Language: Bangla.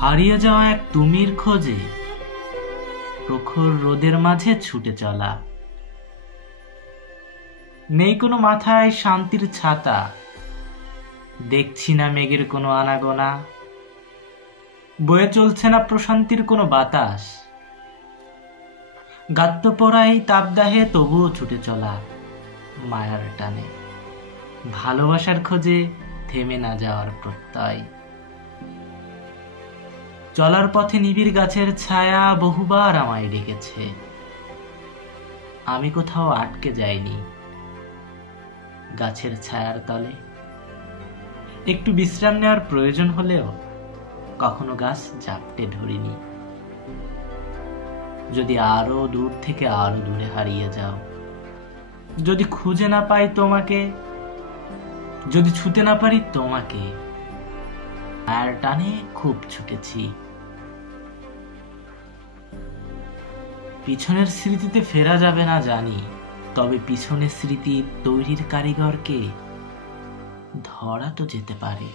হারিয়ে যাওয়া এক তুমির খোঁজে প্রখর রোদের মাঝে ছুটে চলা। নেই কোনো মাথায় শান্তির ছাতা, দেখছি না মেঘের কোনো আনাগোনা, বয়ে চলছে না প্রশান্তির কোনো বাতাস। গাত্ত পড়াই তাপদাহে তবুও ছুটে চলা, মায়ার টানে, ভালোবাসার খোঁজে থেমে না যাওয়ার প্রত্যয়। চলার পথে নিবিড় গাছের ছায়া বহুবার আমায় ডেকেছে, আমি কোথাও আটকে যাইনি। গাছের ছায়ার তলে একটু বিশ্রাম নেওয়ার প্রয়োজন হলেও কখনো গাছ জাপটে ধরিনি। যদি আরো দূর থেকে আরো দূরে হারিয়ে যাও, যদি খুঁজে না পাই তোমাকে, যদি ছুতে না পারি তোমাকে, আর টানে খুব ছুটেছি। পিছনের স্মৃতিতে ফেরা যাবে না জানি, তবে পিছনের স্মৃতি তৈরির কারিগরকে ধরা তো যেতে পারে।